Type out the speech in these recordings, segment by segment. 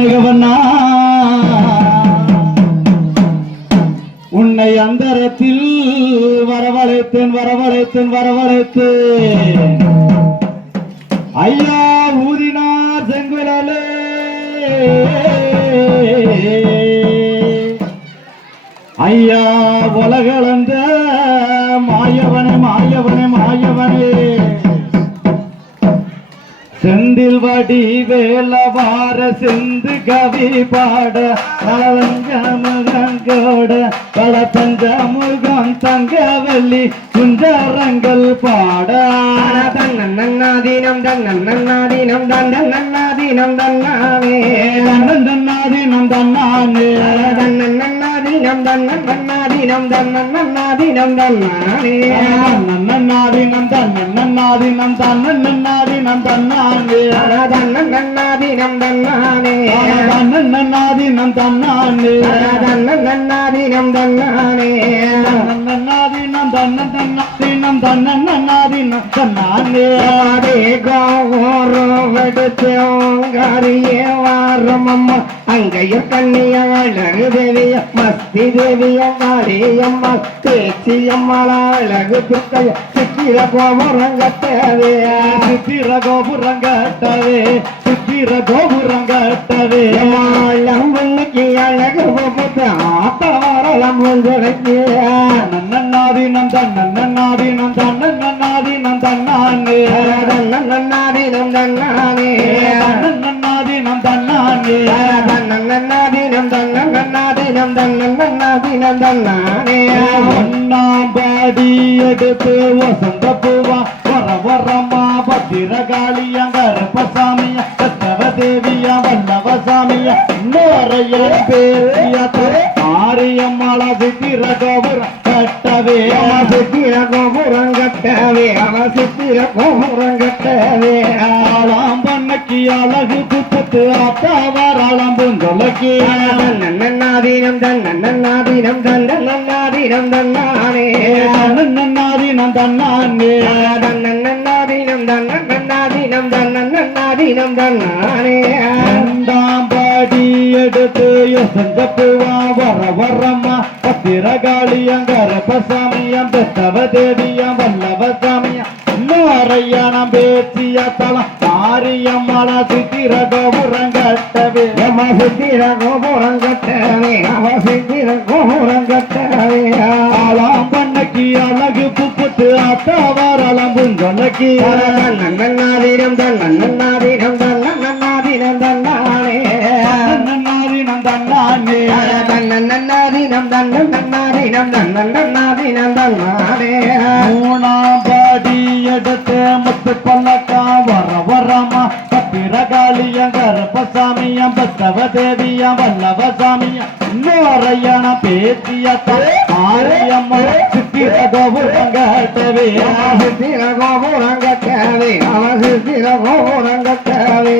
மிகவண்ணா உன்னை அந்தரத்தில் வரவழைத்தேன் வரவழைத்தேன் வரவழைத்து ஐயா ஊதினார் செங்குழலே ஐயா உலகளந்த மாயவனே மாயவனே மாயவனே. செந்தில் வடி வேலவார செந்து கவி பாட பழஞ்சமுகங்கோட பல தஞ்ச முகம் தங்கவல்லி குஞ்சரங்கள் பாட. தன்னன்னாதீனம் தன்னன்னாதீனம் தன்னானே தன்னன் தன்னாதீனம் தன்னானே தன்னன்னாதீனம் தன்னன்னாதீனம் தன்னன்னாதீனம் தன்னானே நன்னாதீனம் தன்னன் நன்னாதீனம் தன்னன் நன்னாதீனம் தன்னானே தன்னன்னாதீனம் தன்னானே தன்னன் நன்னாதீனம் தன்னானே தன்னன்னாதீனம் தன்னானே நன்னாதீனம் தன்னன் தன்னாதீனம் தன்னன் தன்னானே கோரம் எடுத்தோங்கரிய வாரமம்மா அங்கைய கண்ணிய தேவிய மஸ்தி தேவிய காளியம்மா பேச்சி அழகு துக்கைய சித்திர கோபுரங்கத்தேவிய சித்திர கோபுரங்கட்டவே சித்திர கோபுரங்கட்டவே மாளம் வண்ணிக்கு அழகு பொறுத்து ஆத்த வரலம் ஒன்றுடைய நன்னாதீனம் தன்னன் நன்னாதீனம் தன்னன் நன்னாதீனம் தன்னானே நன்னாதீனம் தன்னானே தன்னன் நன்னாதீனம் தன்னானே தன்னன்னாதீனம் தன்னன்னாதீனம் தன்னன்னாதீனம் தன்னானே ஒன்னாம் பாடி எடுத்து வசந்த பூவா வர வரமா பத்திரகாளியா கருப்பசாமியா கத்தவ தேவியா வல்லவ சாமியா இன்னொரைய கட்டவே அவ சித்திர கோபுரம் ஆளாம் பண்ணக்கி அழகு புத்தத்து தன்னானே நன்னாதீனம் தன்னானே தன்னன்னாதீனம் தன்னானே தாம்பா எடுத்து யசந்த பூவா வர வரம்மா. பத்திரகாளியம் கரபசாமியம் பெத்தவ தேவியம் வல்லவ சாமியம் இன்னொரையானம் பேசிய தலம் மாரியம்மள சித்திர கோபுரம் கட்டவே அவ சித்திர கோபுரம் கட்டவே அவ சித்திர கோபுரம் கட்டவே ஆளாம் பண்ணக்கி அழகு புப்புத்து அத்தவரளம் புஞ்சொலைக்கு தன்னன்னாதீனம் தன்னன்னாதீனம் தன்னன்னாதீனம் முத்து பல்லக்கா வர வரமா? பத்திரகாளியம் கருப்பசாமியம் பத்தவ தேவியம் வல்லவ சாமியம் இன்னொரையான பேத்திய ஆரியம்மா சித்திர கோபுரம் கட்டவே சித்திர கோபுரம் கட்டவே அவ சித்திர கோபுரம் கட்டவே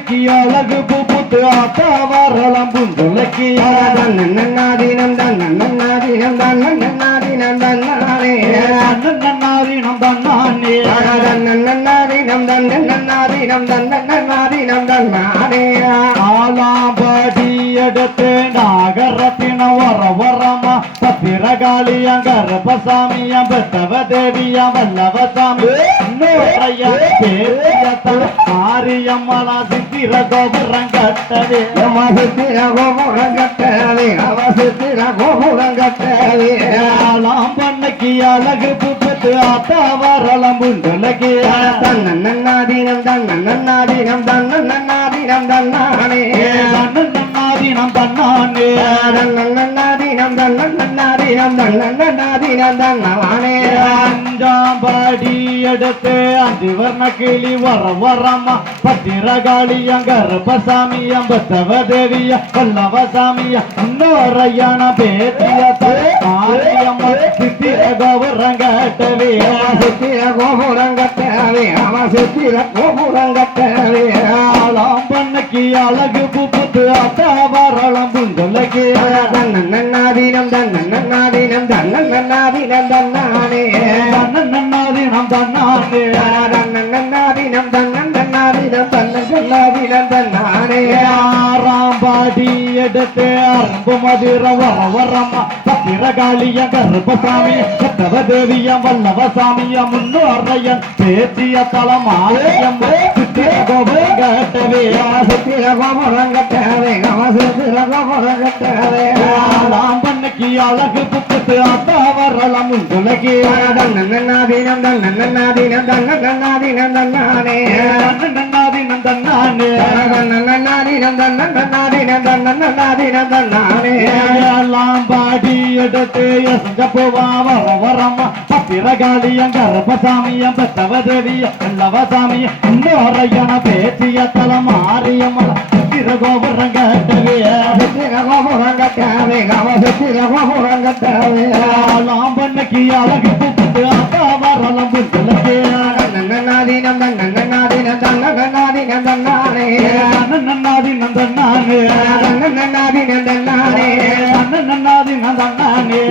பண்ணக்கி அழகு புப்புத்து ஆத்தவரளம் புந்துலக்கி தன்னன்னாதீனம் தன்னன்னாதீனம் தன்னன்னாதீனம் தன்னானே நன்னாதீனம் தன்னன்னாதீனம் தன்னன்னாதீனம் தன்னன்னாதீனம் தன்னானே ஆலாம்படி எடுத்து நாகரத்தின வர வரமா. பத்திரகாளியம் கருப்பசாமியம் பெத்தவ தேவியம் வல்லவ மாரியம்மளா சித்திர கோபுரம் கட்டவே அவ சித்திர கோபுரம் கட்டவே அவ சித்திர கோபுரம் கட்டவே ஆலாம் பண்ணக்கி அழகு புப்பத்து ஆத்தா வரலம் புண்டலகி தன்னன்னாதீனம் தன்னன்னாதீனம் தன்னன்னாதீனம் தன்னானே நன்னாதீனம் தன்னானே. தன்னன்னாதீனம் தன்னன்னாதீனம் தன்னன்னாதீனம் தன்னானே அஞ்சாம் படி எடுத்து அஞ்சு வர்ண கிளி வர வரமா. பத்திரகாளியம் கருப்பசாமியம் பத்தவ தேவிய வல்லவ சாமிய இன்னொரையான பேத்திய ஆரியம்ம சித்திர கோபுரங்கட்டவே சித்திர கோபுரம் அவ சித்திர கோபுரம் ஆளாம் பண்ணக்கி அழகு புப்புத்து அத்தவரளம் புந்தொலைக்கு தன்னன்னாதீனம் தன்னன்னாதீனம் தன்னன்னாதீனம் தன்னானே. நன்னாதீனம் தன்னானே. தன்னன்னாதீனம் தன்னன்னாதீனம் தன்னன்னாதீனம் நன்னாதினம் தன்னானே. ஆறாம் பாடி எடுத்து அரும்பு மதுர வர வரம்மா பத்திரகாளிய கருப்பசாமி கத்தவ தேவியம் வல்லவசாமிய முன்னோரையன் பேச்சிய தலமாலயம். சித்திர கோபுரம் கட்டவே சித்திர கோபுரங்கட்டவே சித்திர கோபுரங்கட்டவே ஆளாம் பண்ணக்கு அழகு புத்தத்து அத்தா வரலாம் உங்களுக்கு. நன்னாதினம் நன்னாதினம் நன்னாதினம் தன்னானே. நன்னாதினம் தன்னானே நன்னாதினம் நன்னாதினம் நன்னாதினம் தன்னானே எல்லாம் பாடி எடுத்து எசங்க போவா வர வரம்மா பத்திரகாளியம் கருப்பசாமியம் பெத்தவ தேவியம் வல்லவசாமியம் இன்னொரையன பேச்சிய தலம் மாரியம்மல திருகோபுரம் கட்டவே சித்திர கோபுரங்கட்டவே சித்திர கோபுரங்கட்டவே எல்லாம் அழகு நந்தன்னானே நன்னாதினம் தன்னானே நன்னாதி நந்தன்னானே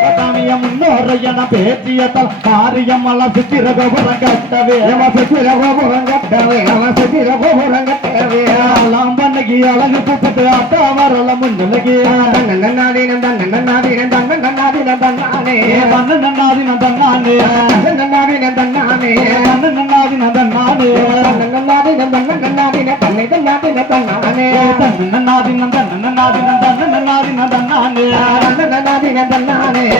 எட்டாம் பாடி எடுத்து பட்டு தலையா வர வரம்மா சாமி சாமியம் முன்னோரையன பேச்சிய தல காரியமல சித்திர கோபுரம் கட்டவே எல்லாம் பண்ணகி அழகு புட்டு அத்தா வரல முன்னலகி நன்னாதி நந்தன்னானே நன்னாதி நந்தன்னானே நன்னாதி நன்னாதி நந்தன்னாதி நன்னாதி நந்தன்னானே நன்னாதி நந்தன்னானே நன்னாதி நந்தன்னானே நன்னாதி நந்தன்னானே நன்னாதி நந்தன்னானே நன்னாதி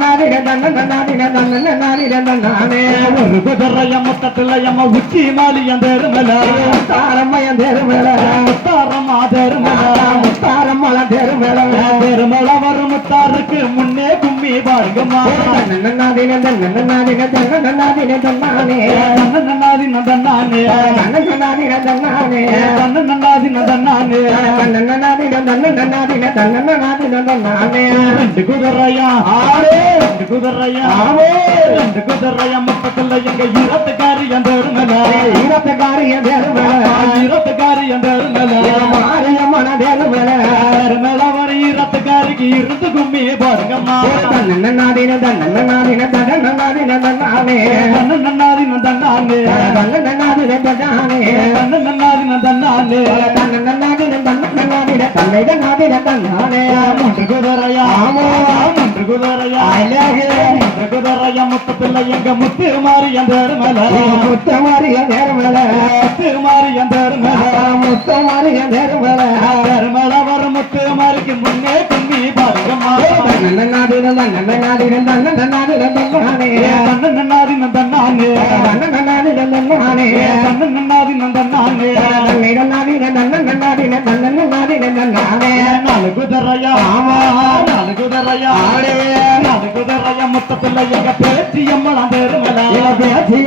ஒரு குதிரைய மொத்தத்துல எம்ம உச்சி மாலியம் தேருமல முத்தாரமா தேருமல தேருமல வரும் முத்தாருக்கு முன்னே கும்மி பாருங்கம்மா நன்னாதி நந்தன்னானே நன்னாதி நந்தன்னானே நன்னாதி நந்தன்னானே ரெண்டு குதிரையா ஆறு ரெண்டு குதிரையா ரெண்டு குதிரையா மொத்தத்துல எங்க இருபத்துக்காரி அந்த இருமல இருபத்துக்காரி அந்த இருமல மேல வர இருபத்துக்காரிக்கு கும்மி பாருங்கம்மா நன்னாதி நந்தன்னானே நன்னாதி நந்தன்னானே மூன்று குதிரையா மூன்று குதிரையா மூன்று குதிரையா மொத்தத்துல எங்க முத்து மாறி அந்த இருமல முத்து மாறி வர முத்து மாறிக்கு முன்னே நன்னாதி நந்தன்னானே நன்னாதி நந்தன்னானே நாலு குதிரையா நாலு குதிரையா நாலு குதிரையா மொத்தத்துல எங்க பேச்சு எம்மளம் பெருமல பேச்சு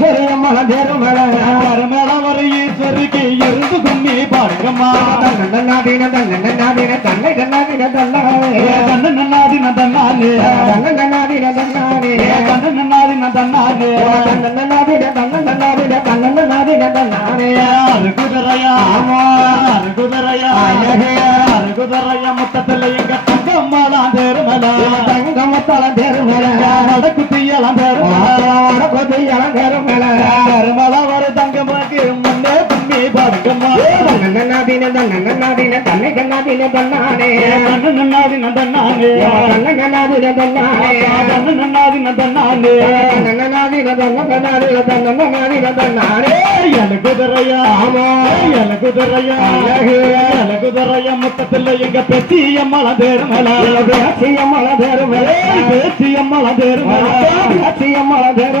பெருமல பெருமள வர ஈஸ்வரிக்கு இருந்து கும்மி பாருங்கம்மா. குதிரையா குதிரையா மொத்தத்துல எங்க தங்கம்மாலாம் பெருமல நடக்குத்தியலாம் பெருமல பெருமல வர தங்கமாக்கு பண்ணி பாருங்கம்மா தன்னன்னாதின தன்னன்னாதின தன்னை கண்ணாதின தன்னானே நன்னு நன்னாதி நந்தன்னானே தன்னன்னாதின தன்னானே நன்னு நன்னாதி நந்தன்னானே தன்னன்னாதின தன்னன்னாதின தன்னன்னாதின தன்னானே எனக்கு குதிரையா. ஆமா. எனக்கு அழகு. எனக்கு குதிரையா மொத்தத்துல எங்க பெத்திய மலை தேர்மலா பேச்சியம்மள தேருமே பேச்சிய மலை தேர்மலா பேச்சியம்மள தேரு